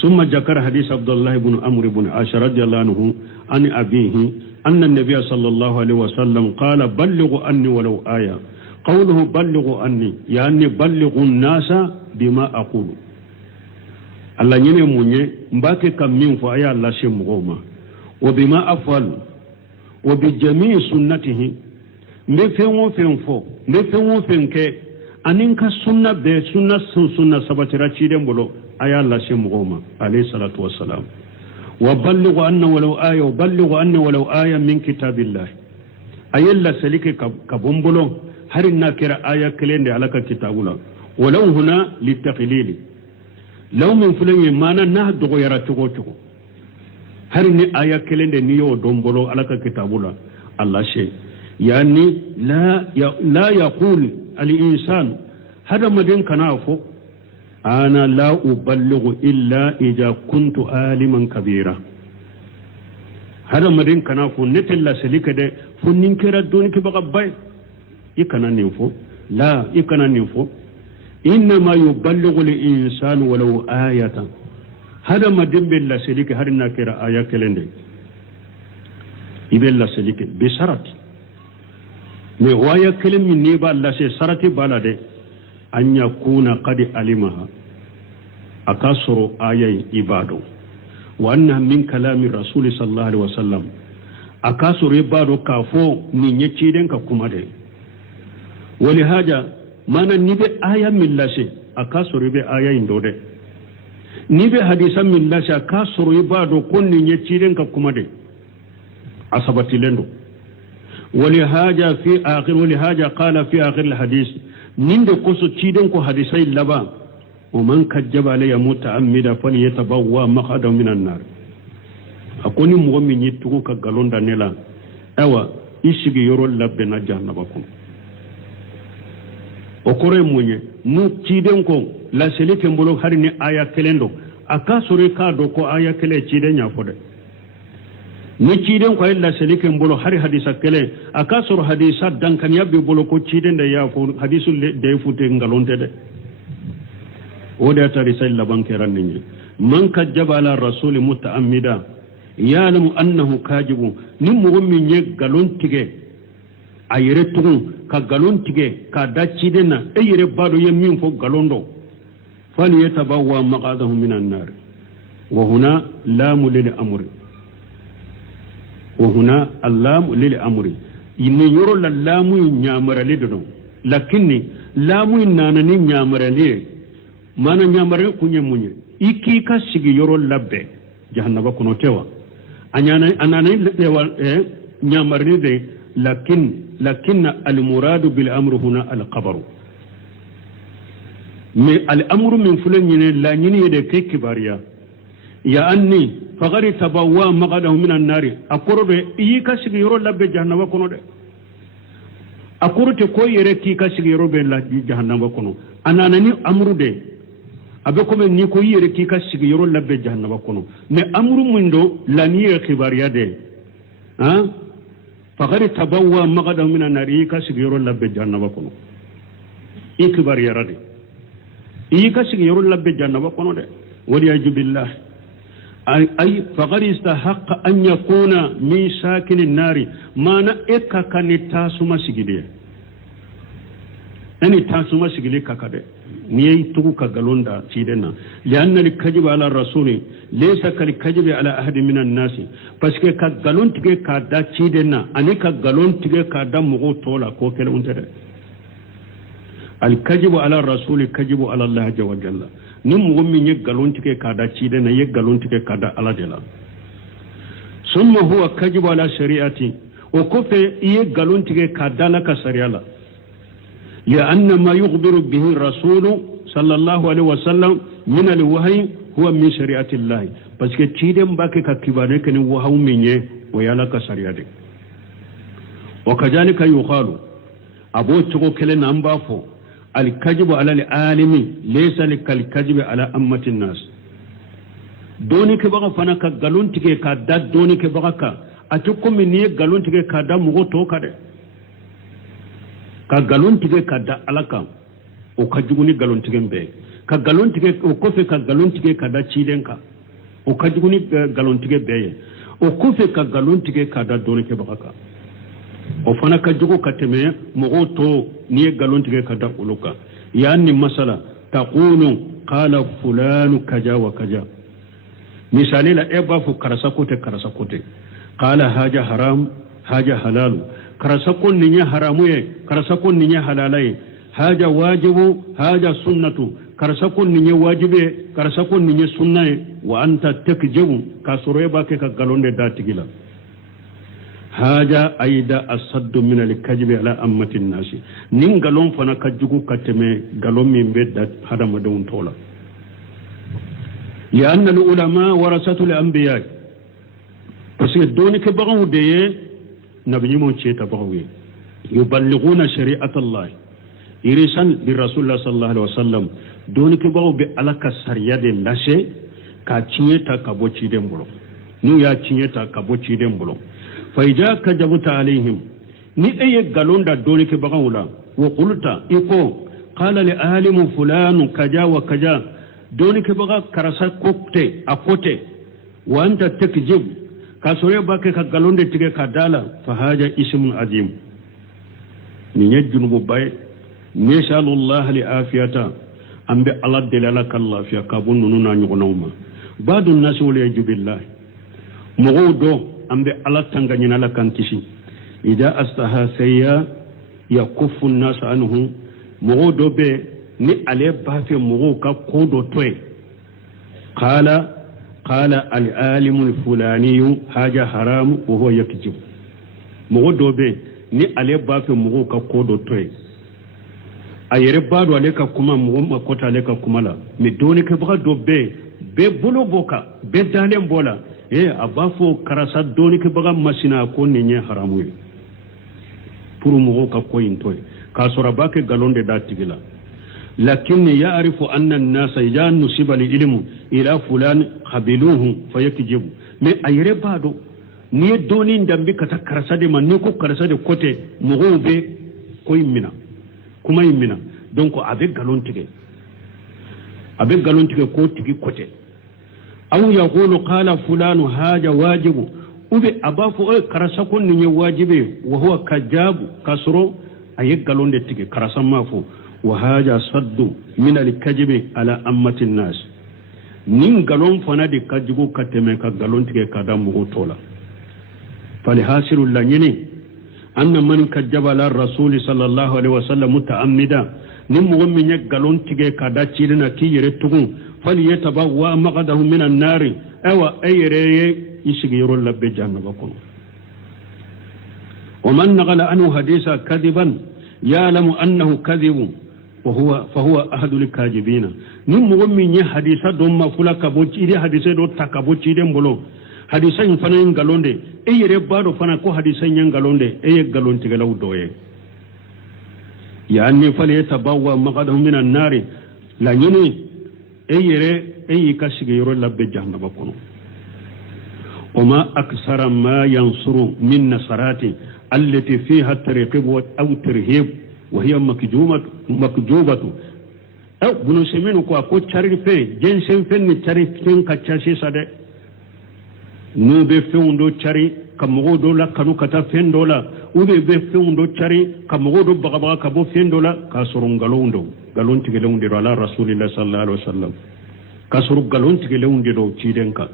ثم ذكر حديث عبد الله بن عمرو بن عاص رضي الله عنه عن أبيه أن النبي صلى الله عليه وسلم قال بلغوا عني ولو آية قوله بلغوا عني يعني بلغوا الناس بما أقول الله يني موني مباكي كم من فايا الله شمغوما وبما أفعل وبجميع سنته نفهم فو نفهم فنك أنك سنة بسنة سبترا تشيدن بلو آية الله شمغوما عليه الصلاة والسلام وبلغ أن ولو آية وبلغ أن ولو آية من كتاب الله أي الله سليك كبومبلو هرنا كرا آية كلين على كتاب الله ولو هنا للتقليل لو من فلان مانا نهد غير تغوتو هرني آية كلين نيو دومبلو على كتاب الله الله شيء يعني لا يقول الإنسان هذا مدين كنافو أنا لا أبلغ إلا إذا كنت عالما كبيرا هذا مدين كنافو نتلا سليك ده فنين كرا دوني كبقى باي يكنا نينفو لا يكنا نينفو إنما يبلغ الإنسان ولو آية هذا مدين بلا سليك هرنا كرا آية كلين يبلا سليك بشرط mais waya kelim min ni ba Allah sai sarati balade an yakuna qad alimaha akasuru ayai ibadu wa anna min kalami rasul sallallahu alaihi wasallam akasuru ibadu kafo ni nyeci den ka kuma de wali haja mana ni be aya min lashe akasuru be aya indode ni be hadisan min lashe akasuru ibadu kun ni nyeci den ka kuma de asabati lendo ولهذا قال في آخر الحديث نند قصو تشيدن كو حديثي لبا ومن كجب علي متعمدا فليتبوى مقعده من النار أكوني مؤمن يتوكو كغالون دانيلا أوا إشيغي يورو لبنا جهنمكم okore munye nu tiden ko la selike mbolo harni aya kelendo aka sore ka do ko aya kele ciden ya fode ni ciden ko illa selike mbolo hari hadisa kele aka soro hadisa dan kan yabbe bolo ko ciden da ya fo hadisul de fute ngalonte de o da tari sai laban keran ni man kajjaba ala rasul mutaammida ya'lamu annahu kajibu nim mo min ye galon tige ayere tugun ka galon tige ka da ciden na ayere bado yemin fo galondo فليتبوى مقعده من النار وهنا لام للأمر وهنا اللام للأمر إن يرى اللام ينامر لدنو لكن لام ينانني ينامر لي ما نيامر كوني موني إكي كاسيغي يرى لبه جهنم كنو تيوا أنا ينامر لي لكن المراد بالأمر هنا القبر mais al-amru min fulan yene la nyini yede ke kibariya ya anni fagari tabawwa maqadahu min an-nari akorobe yi ka sigi yoro labbe jahannama kono de akorute ko yere ki ka sigi yoro be la jahannama kono ananani amru de abe ko ni ko yere ki ka sigi yoro labbe jahannama kono mais amru mundo la ni kibariya de ha fagari tabawwa maqadahu min an-nari ka sigi yoro labbe jahannama kono ikibariya rade يكسر يرون لب جنة وقنود والعياذ بالله أي فقد استحق أن يكون من ساكن النار ما نأك كان تاسما سجدي أني تاسما سجدي ككده نيجي تقول كغلوندا سيدنا لأن الكذب على الرسول ليس كالكذب على أحد من الناس بس كغلون تيجي كذا سيدنا أني كغلون تيجي كذا مغو تولا كوكل أنتره الكذب على الرسول الكذب على الله عز وجل نم ومن يغلون تكي كادا تشيدنا يغلون تكي كادا على جل ثم هو كذب على شريعتي وكفى يغلون تكي كادا لك شريعه لأن ما يخبر به الرسول صلى الله عليه وسلم من الوحي هو من شريعة الله بس كتشيدم باكي ككبانه كن وحو منيه ويالك شريعه وكذلك يقال أبو تشكو كلنا أمبافو الكذب على العالم ليس كالكذب على أمة الناس دوني كبغا فانا كغالون تيكي كادا دوني كبغا كا أتوكم مني غالون تيكي كادا مغو توكا دي كغالون تيكي كادا ألاكا وكجغوني غالون تيكي مبي كغالون تيكي وكوفي كغالون تيكي كادا تشيدن كا وكجغوني غالون تيكي بي وكوفي كغالون تيكي كادا دوني كبغا كا o fana ka jugo kateme mogo to ni galon tige kada uluka yani masala taqulu qala fulanu kaja wa kaja misali la eba fu karasa kote qala haja haram haja halal karasa kon ni haramu ye karasa kon ni halalai haja wajibu haja sunnatu karasa kon ni wajibe karasa kon ni sunna wa anta takjibu kasure ba ke ka galonde datigila haja aida asaddu min al-kadhib ala ammati an-nas nin galon fana kajugu kateme galon min bedda hadama don tola ya anna al-ulama warasatu al-anbiya parce que doni ke bagaw de nabi mo cheta bagawi yuballighuna shari'at Allah irisan bi rasulullah sallallahu alaihi wasallam doni ke bagaw be alaka sariya de lashe ka cinyeta ka boci den bulo nu ya cinyeta ka boci den bulo فإذا كذبت عليهم ni eye galonda doni ke bagawula wa qulta iko qala li alimu fulanu kaja wa kaja doni ke baga karasa kokte akote wa anta takjib kasore bake ka galonde tige kadala fa haja ismun azim ni yajjunu bo bay nishalullah li afiyata ambe ala delala kallah fi kabun nuna nyugonoma badun nasul yajubillah mugodo ambe ala tanganyina la kantisi ida astaha sayya yakuffu an-nas anhu mugodo be ni ale bafe mugo ka kodo toy qala al-alim al-fulani haja haram wa huwa yakjib mugodo be ni ale bafe mugo ka kodo toy ayere bado ale ka kuma mugo makota ale ka kuma la mi doni ke baga do be bolo boka be dalem bola abafo karasa doni ke baga masina ko ni nye haramu yi pour mugo ka ko intoy ka sora bake galonde da tigila لكن يعرف أن الناس إذا نسب العلم إلى فلان قبلوه فيكذب mais ayre bado ni doni ndambi kata karasade man ni ko karasade côté mogobe ko yimina kuma yimina donc avec galontige ko tigi côté aw yaqulu qala fulanu haja wajibu ube abafu karasa kon ni wajibe wa huwa kajabu kasro aye galonde tige karasa mafo wa haja saddu min al-kadhibi ala ammati an-nas nin galon fana de kajugo kateme ka galon tige kada mugo tola fali hasiru lanyini anna man kajaba la rasul sallallahu alaihi wasallam mutaammida nin mugo min galon tige kada cilina ki yere tugun fali yatabawa maqadahu min an-nar awa ayre yishigi yoro labbe jannaba kono ومن نقل عنه حديث كذبا يعلم أنه كذب فهو أحد الكاذبين نمو من حديث دوم فلا كبوتشي دي حديث دو تكبوتشي دي مبلو حديث ينفنا ينغالون دي اي ربادو فنا كو حديث ينغالون دي اي غالون تغلو دوye يعني فليتبوا مقعده من النار لا يني اي كاشغي يرو لب جهنم كونو وما أكثر ما ينصر من نصرات التي فيها الترقيب أو ترهيب وهي مكجوبة أو بنو سمينو كو أكو تشاري في جنسين فين تشاري فين كتشاسي سادة نوبي فين دو تشاري كمغو دولا كانو كتا فين دولا وبي فين دو تشاري كمغو دو بغبغا كبو فين دولا كاسرون غالون تيغلون دي على رسول الله صلى الله عليه وسلم كاسرون غالون تيغلون دي دو تشيدنكا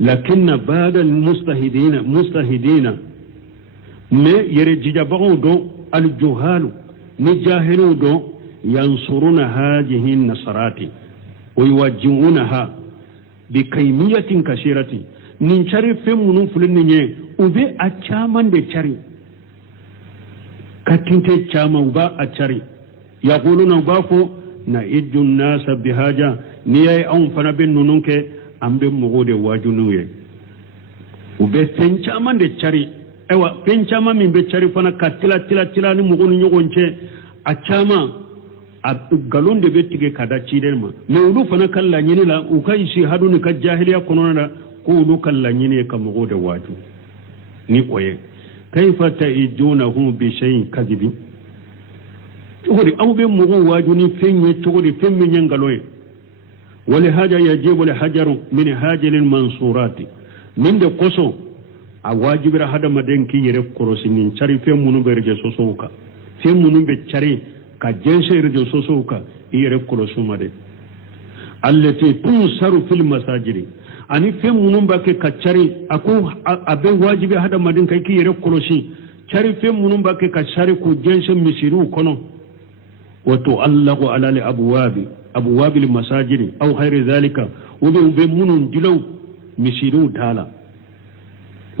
لكن بعد المستهدين ما يرجع بعض الجهال نجاهلون ينصرون هذه النصرات ويوجهونها بكيمية كثيرة ننشري في منفلنية وبي أتشامان دي شري كتنتي تشاما وبا أتشري يقولون وبافو نعيد الناس بهاجة نياي أنفنا بننونك ambe mogode wajunuye ube penchama de chari ewa penchama mimbe chari fana katila ni mogonu nyogonche achama galonde betige kada chidenma me ulu fana kala nyini la ukai shi hadu ni ka jahiliya konona ko ulu kala nyini ka mogode waju ni koye kaifa ta'idunahum bi shay'in kadhibi togori ambe mogo waju ni fenye togori femme nyangaloye ولهذا يجب الحجر من هاجل المنصورات من ده قصو اواجب هذا مدن كي يرف كروسي من شري في منو برج سوسوكا في منو بشري كجنس يرج سوسوكا يرف كروسو مدن التي تنصر في المساجد اني في منو باك كشري اكو ابي واجب هذا مدن كي يرف كروسي شري في منو باك كشري كجنس مسيرو كنو وتعلق على الابواب أبواب المساجد أو غير ذلك وبي منون دلو مسيرو دالا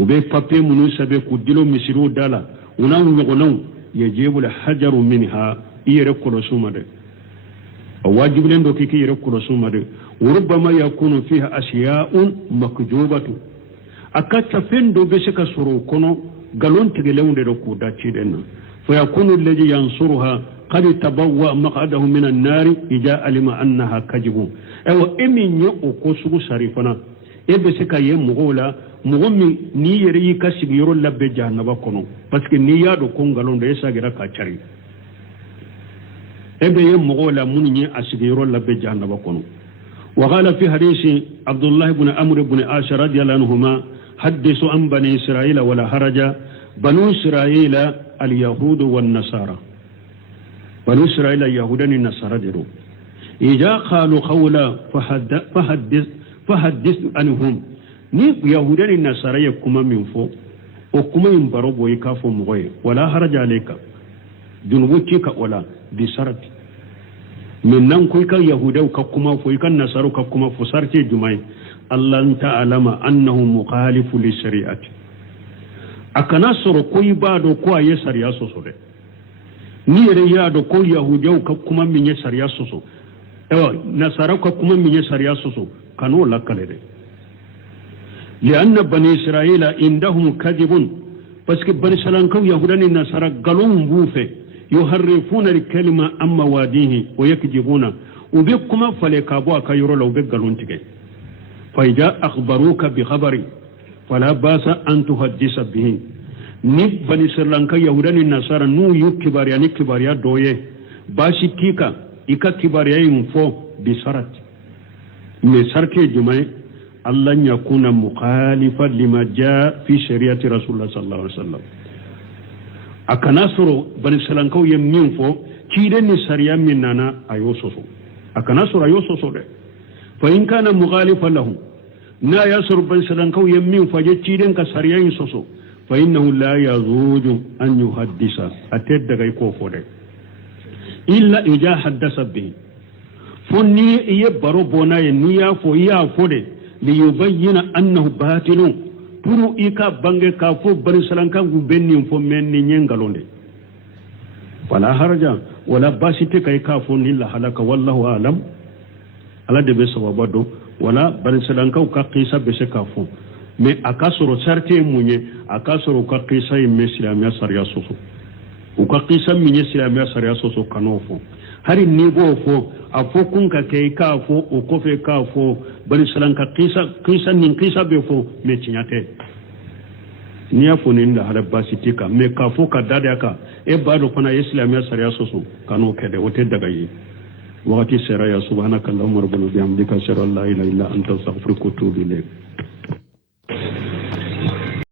وبي فابي منون سبي كدلو مسيرو دالا ونو يجيب الحجر منها يركو رسومة واجب لندو كي يركو رسومة وربما يكون فيها أشياء مكجوبة أكتا فندو بسك سرو كنو قالون تغلون دركو داتشي دينا فيكون الذي ينصرها قد تبوأ مقعده من النار إذا علم أنها كذب أو إمن يؤكو سغو شريفنا إبسك يمغولا مغمي نيري كسيرو لب جهنم كونو باسكو نيادو كونغالون ديسا غيرا كاتشاري إبه يمغولا مني أسيرو لب جهنم كونو وقال في حديث عبد الله بن عمرو بن عاص رضي الله عنهما حدثوا عن بني إسرائيل ولا حرج بنو إسرائيل اليهود والنصارى بنو إسرائيل يهودان النصارى درو إذا قالوا قولا فحدث عنهم ni yahudani nasara ya kuma min fo o kuma yin barobo yi kafo mugoi wala haraja alayka junubuki ka wala bi sarati min nan kuy kan yahudau ka kuma fo kan nasaru ka kuma fo sarti jumai allah ta'alama annahu mukhalifu li shari'ati akana soro kuy bado ko aye shari'a soso de ni yere ya do ko yahudau ka kuma min ye shari'a soso nasara ka kuma min ye shari'a soso kanu lakale de لأن بني إسرائيل عندهم كذب بس بني إسرائيل كو يهودان النصارى قالوا بوفه yuharrifuna al-kalima amma wadihi wa yakjibuna ube kuma fale kabo aka yoro la ube galon tige fa idza akhbaruka bi khabari fala basa an tuhaddisa bihi ni bani Sri Lanka yahudani nasara nu yukibariya ni kibariya doye bashi tika ika kibariya info bi sarat me sarke jumae Allah yakuna mukhalifan lima jaa fi shari'ati rasulullah sallallahu alaihi wasallam akana soro bani Sri Lanka yemin fo kide ni sariya min nana ayososo akana soro ayososo de fa in kana mukhalifan lahu na yasur bani Sri Lanka yemin fo je kide ka sariya yin soso fa innahu la yazuju an yuhaddisa atedda gay ko fode illa ija haddasa bi fonni ye baro bona ye niya fo ya fode li yubayyana annahu batilun puru ika bange ka fo bari salanka gu benni fo menni nyengalonde wala haraja wala basite kay ka fo ni la halaka wallahu alam ala de be sawabado wala bari salanka ka qisa be se ka fo mais akasoro sarte munye akasoro ka qisa me islamia sariya soso o ka qisa minye islamia sariya soso kanofo hari ni go fo afo kun ka kay ka fo o ko fe ka fo bari salanka qisa nin qisa be fo me tinyate ni afo ni nda hada basitika me ka fo ka dada ka e bado kona islamia sariya soso kano kede o te daga yi wakati sera ya subhanakallahumma rabbana bihamdika ashhadu an la ilaha illa anta astaghfiruka wa atubu ilayk